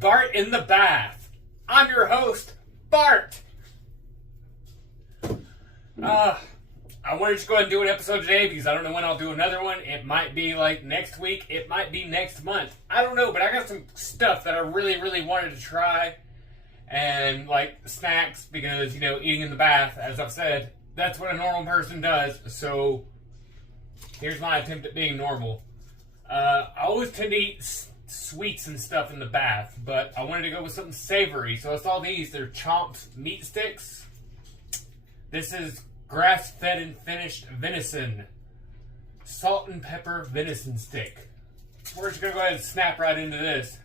Bart in the Bath. I'm your host, Bart. I wanted to go ahead and do an episode today because I don't know when I'll do another one. It might be like next week. It might be next month. I don't know, but I got some stuff that I really wanted to try. And like snacks because, you know, eating in the bath, as I've said, that's what a normal person does. So here's my attempt at being normal. I always tend to eat sweets and stuff in the bath, but I wanted to go with something savory. So I saw these. They're chomped meat sticks. This is grass-fed and finished venison. Salt and pepper venison stick. We're just going to go ahead and snap right into this.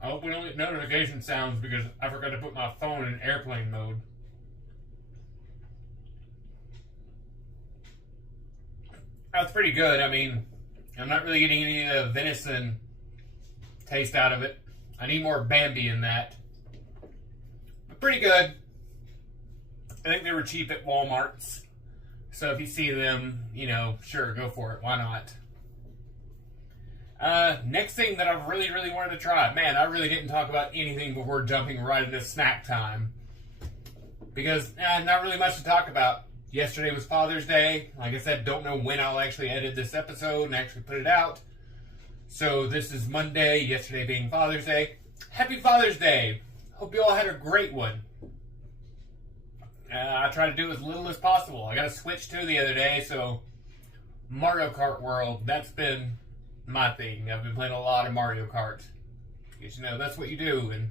I hope we don't get notification sounds because I forgot to put my phone in airplane mode. That's pretty good. I mean, I'm not really getting any of the venison taste out of it. I need more Bambi in that. But pretty good. I think they were cheap at Walmart's. So if you see them, you know, sure, go for it. Why not? Next thing that I really wanted to try. Man, I really didn't talk about anything before jumping right into snack time. Because, not really much to talk about. Yesterday was Father's Day. Like I said, don't know when I'll actually edit this episode and actually put it out. So this is Monday, yesterday being Father's Day. Happy Father's Day. Hope you all had a great one. I try to do as little as possible. I got a Switch 2 the other day, so Mario Kart World, that's been my thing. I've been playing a lot of Mario Kart. Because, you know, that's what you do. And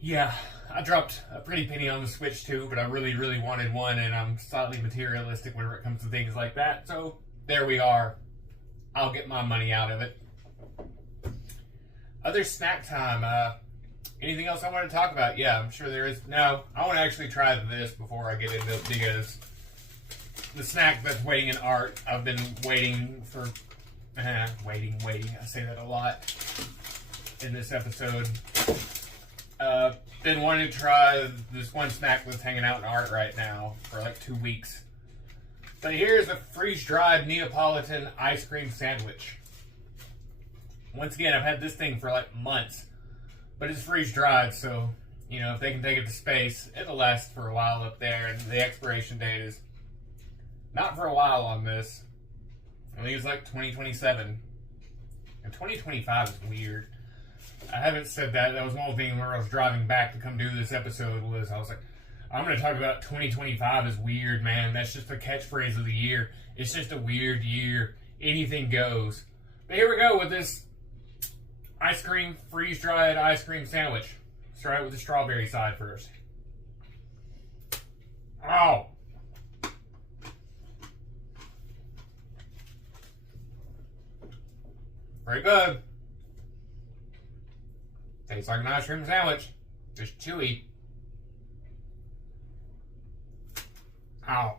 yeah, I dropped a pretty penny on the Switch 2, but I really wanted one, and I'm slightly materialistic whenever it comes to things like that. So there we are. I'll get my money out of it. Other snack time. Anything else I want to talk about? Yeah, I'm sure there is. No, I want to actually try this before I get into it because the snack that's waiting in art, I've been waiting for... waiting. I say that a lot in this episode. Been wanting to try this one snack that's hanging out in art right now for like 2 weeks. So here's a freeze-dried Neapolitan ice cream sandwich. Once again, I've had this thing for like months, but it's freeze-dried, so you know if they can take it to space, it'll last for a while up there. And the expiration date is not for a while on this. I think it's like 2027, and 2025 is weird. I haven't said that. That was one thing where I was driving back to come do this episode was I was like, I'm going to talk about 2025 is weird, man. That's just the catchphrase of the year. It's just a weird year. Anything goes. But here we go with this ice cream, freeze-dried ice cream sandwich. Let's try it with the strawberry side first. Oh. Very good. Tastes like an ice cream sandwich. Just chewy. Ow.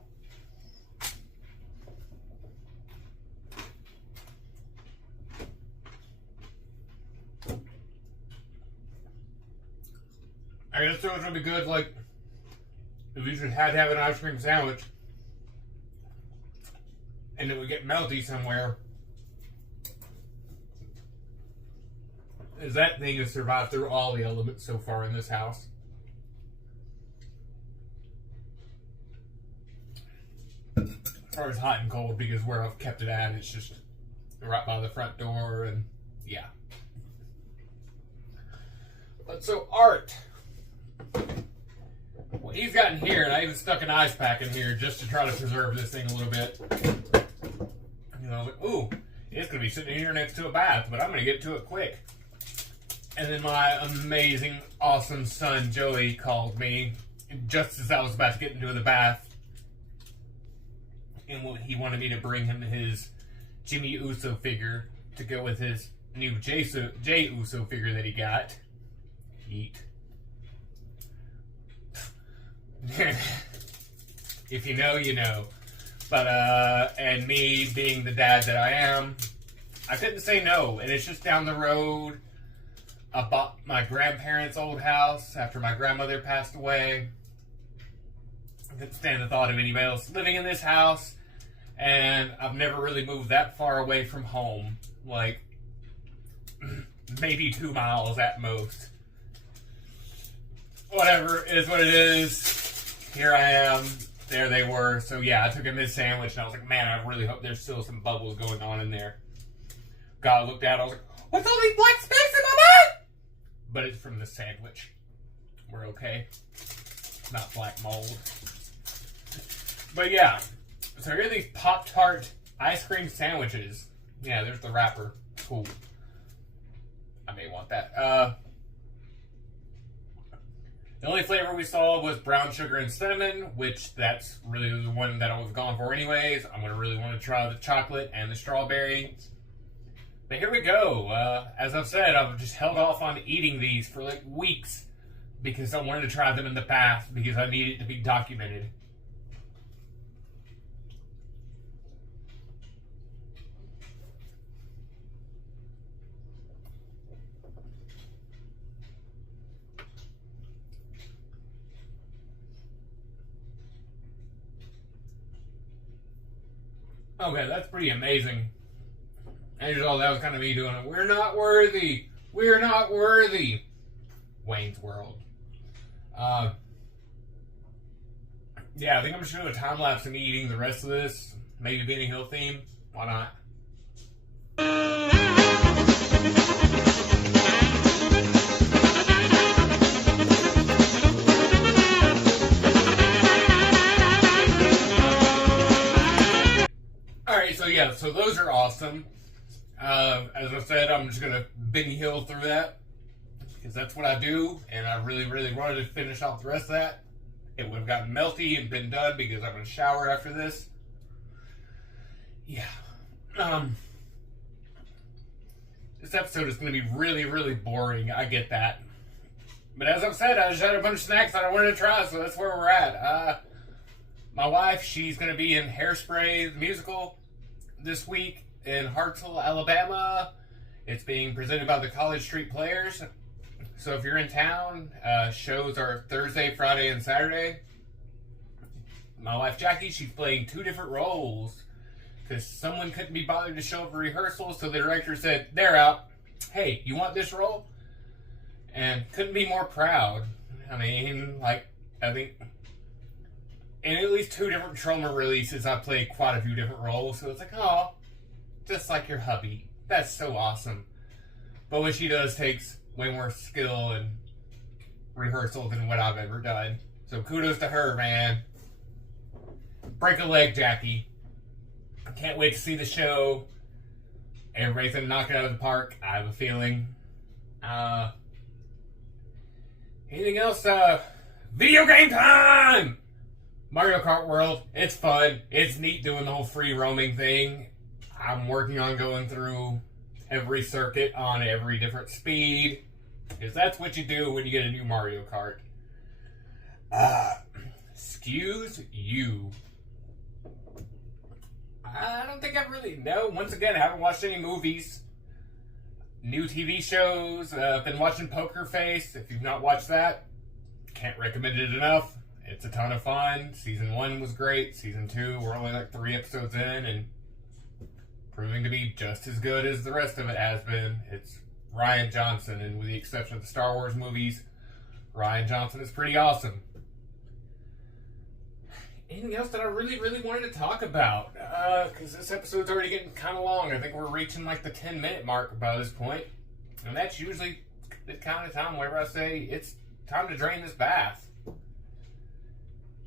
I guess it would be good, like, if you just had to have an ice cream sandwich and it would get melty somewhere. Is that thing has survived through all the elements so far in this house. As far as hot and cold, because where I've kept it at, it's just right by the front door, and yeah. But so Art, what he's got in here, and I even stuck an ice pack in here just to try to preserve this thing a little bit. You know, like, ooh, it's gonna be sitting here next to a bath, but I'm gonna get to it quick. And then my amazing, awesome son, Joey, called me just as I was about to get into the bath. And he wanted me to bring him his Jimmy Uso figure to go with his new Jay Uso figure that he got. Eat. If you know, you know. But, and me being the dad that I am, I couldn't say no. And it's just down the road. I bought my grandparents' old house after my grandmother passed away. I couldn't stand the thought of anybody else living in this house, and I've never really moved that far away from home. Like, maybe 2 miles at most. Whatever, is what it is. Here I am. There they were. So yeah, I took in this sandwich and I was like, man, I really hope there's still some bubbles going on in there. God looked at it, I was like, what's all these black specks in my mouth? But it's from the sandwich. We're okay. Not black mold. But yeah. So here are these Pop-Tart Ice Cream Sandwiches. Yeah, there's the wrapper. Cool. I may want that. The only flavor we saw was brown sugar and cinnamon, which that's really the one that I was going for anyways. I'm going to really want to try the chocolate and the strawberry. But here we go. As I've said, I've just held off on eating these for like weeks because I wanted to try them in the past because I need it to be documented. Okay, that's pretty amazing. And just all that was kind of me doing it. We're not worthy. We're not worthy. Wayne's World. Yeah, I think I'm just going to do a time lapse of me eating the rest of this. Maybe Benny Hill theme. Why not? So those are awesome. As I said, I'm just going to Benny Hill through that because that's what I do, and I really, really wanted to finish off the rest of that. It would have gotten melty and been done because I'm going to shower after this. Yeah. This episode is going to be really, really boring. I get that. But as I've said, I just had a bunch of snacks that I wanted to try, so that's where we're at. My wife, she's going to be in Hairspray, the musical, this week in Hartselle, Alabama. It's being presented by the College Street Players. So if you're in town, shows are Thursday, Friday, and Saturday. My wife, Jackie, she's playing 2 different roles because someone couldn't be bothered to show up for rehearsal, so the director said, they're out. Hey, you want this role? And couldn't be more proud. I mean, I think in at least 2 different Troma releases, I played quite a few different roles. So it's like, oh, just like your hubby. That's so awesome. But what she does takes way more skill and rehearsal than what I've ever done. So kudos to her, man. Break a leg, Jackie. Can't wait to see the show. Everybody's gonna knock it out of the park, I have a feeling. Anything else? Video game time! Mario Kart World, it's fun. It's neat doing the whole free roaming thing. I'm working on going through every circuit on every different speed. Because that's what you do when you get a new Mario Kart. Excuse you. I don't think I really know. Once again, I haven't watched any movies. New TV shows. Been watching Poker Face. If you've not watched that, can't recommend it enough. It's a ton of fun. Season 1 was great. Season 2, we're only like 3 episodes in and proving to be just as good as the rest of it has been. It's Rian Johnson, and with the exception of the Star Wars movies, Rian Johnson is pretty awesome. Anything else that I really, really wanted to talk about? Because this episode's already getting kind of long. I think we're reaching like the 10-minute mark by this point. And that's usually the kind of time whenever I say it's time to drain this bath.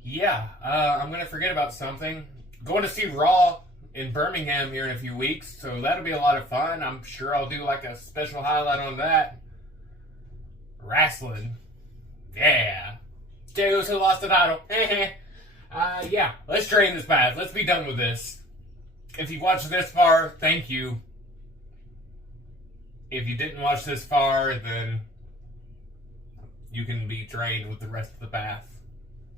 Yeah, I'm going to forget about something. Going to see Raw in Birmingham here in a few weeks, so that'll be a lot of fun. I'm sure I'll do like a special highlight on that. Wrestling. Yeah. Jago's who lost the title. Yeah, let's drain this bath. Let's be done with this. If you watched this far, thank you. If you didn't watch this far, then you can be drained with the rest of the bath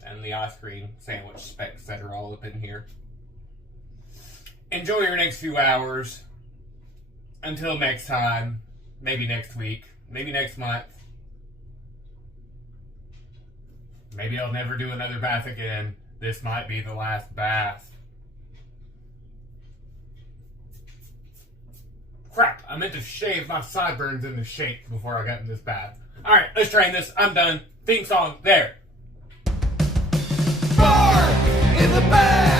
and the ice cream sandwich specks that are all up in here. Enjoy your next few hours. Until next time, maybe next week. Maybe next month. Maybe I'll never do another bath again. This might be the last bath. Crap, I meant to shave my sideburns into shape before I got in this bath. Alright, let's train this. I'm done. Theme song, there. Bar in the bag.